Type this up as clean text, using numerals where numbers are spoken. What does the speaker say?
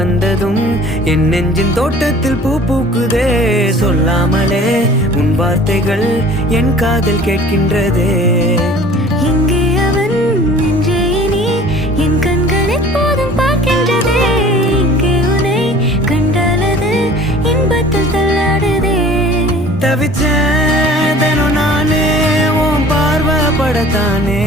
வந்ததும் என் நெஞ்சின் தோட்டத்தில் பூ பூக்குதே. சொல்லாமலே உன் வார்த்தைகள் என் காதில் கேட்கின்றதே. இங்கே அவன் என்றே இனி என் கண்கள் எப்போதும் பார்க்கின்றதே. இங்கே உன்னை கண்டாலது இன்பத்தில் தள்ளாடுதே. தவிச்சேன் நானே உன் பார்வை படத்தானே.